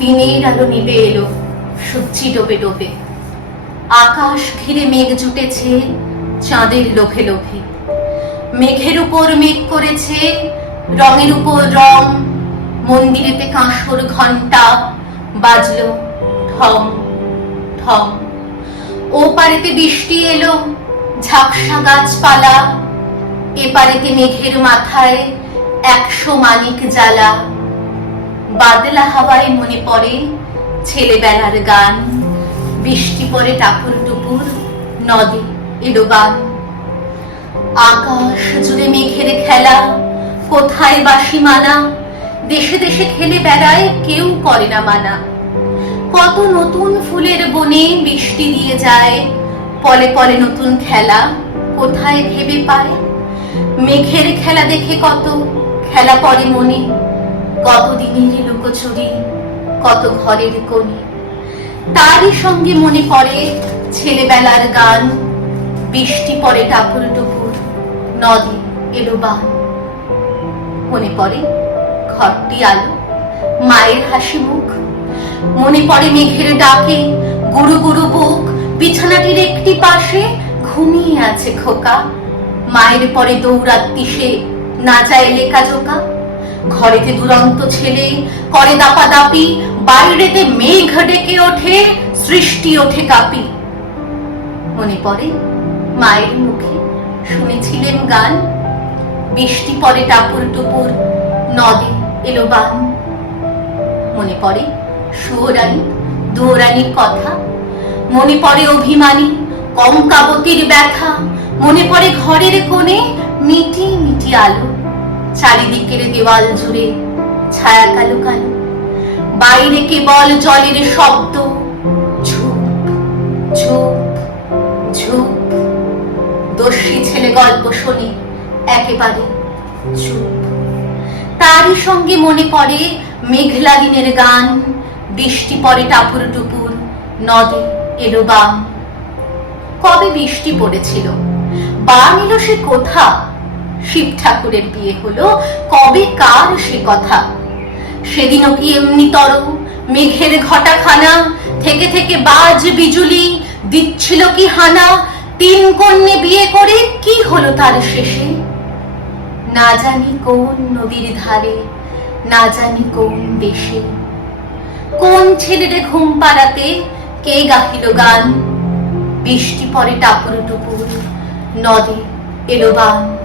দিনের আলো নিবে এলো, সূর্যি ডোবে ডোবে। আকাশ ঘিরে মেঘ জুটেছে চাঁদের লোভে লোভে। মেঘের উপর মেঘ করেছে, রঙের উপর রং। মন্দিরেতে কাঁসর ঘণ্টা বাজলো ঠম ঠম ও পারেতে বৃষ্টি এলো, ঝাপসা গাছপালা। এ পারেতে মেঘের মাথায় একশো মানিক জ্বালা। বাদলা হাওয়ায় মনে পড়ে ছেলেবেলার গান। বৃষ্টি পড়ে টাপুর টুপুর, নদে এলো গান আকাশ জুড়ে মেঘের খেলা, কোথায় বাসি মানা দেশে দেশে খেলে বেড়ায় কেউ করে না মানা। কত নতুন ফুলের বনে বৃষ্টি দিয়ে যায়, পলে পলে নতুন খেলা কোথায় ভেবে পায়? মেঘের খেলা দেখে কত খেলা পড়ে মনে। কত দিনের লুকোচুরি, কত ঘরের কোণে। তারই সঙ্গে মনে পড়ে ছেলেবেলার গান, বৃষ্টি পড়ে টাপুর টুপুর, নদী এলো বান। মনে পড়ে ঘরটি আলো, মায়ের হাসি মুখ। মনে পড়ে মেঘের ডাকে, গুরু গুরু বুক। বিছানাটির একটি পাশে ঘুমিয়ে আছে খোকা। মায়ের পরে দৌড়াত্তি সে, না যায় লেখা জোকা। ঘরেতে দুরন্ত ছেলে, করে দাপা দাপি বাইরেতে মেঘ ডেকে ওঠে, সৃষ্টি ওঠে কাপি। মনে পড়ে মায়ের মুখে শুনেছিলেন গান। বৃষ্টি পরে টাপুর টুপুর, নদে এলো বান। মনে পড়ে সুয়োরানী দুয়োরানীর কথা। মনে পড়ে অভিমানী, কঙ্কাবতীর ব্যথা। মনে পড়ে ঘরের কোণে মিটি মিটি আলো। চারিদিকের দেওয়াল জুড়ে ছায়া কালো কালো। বাইরে কেবল জলের শব্দ ঝুপ ঝুপ ঝুপ দস্যি ছেলে গল্প শোনে একেবারে চুপ। তারই সঙ্গে মনে পড়ে মেঘলা দিনের গান, বৃষ্টি পড়ে টাপুর টুপুর, নদে এলো বান কবে বৃষ্টি পড়েছিল? বান এলো সে কোথা? শিব ঠাকুরের বিয়ে হলো। কবে কার সে কথা? সেদিনও কি এমনি তর? মেঘের ঘটাখানা, থেকে থেকে বাজ বিজুলি, দিচ্ছিল কি হানা? তিন কন্যে বিয়ে করে কি হলো তার শেষে? না জানি কোন নদীর ধারে, না জানি কোন দেশে। কোন ছেলেরে ঘুম পাড়াতে কে গাহিল গান? বৃষ্টি পরে টাপুর টুপুর, নদে এলো বান।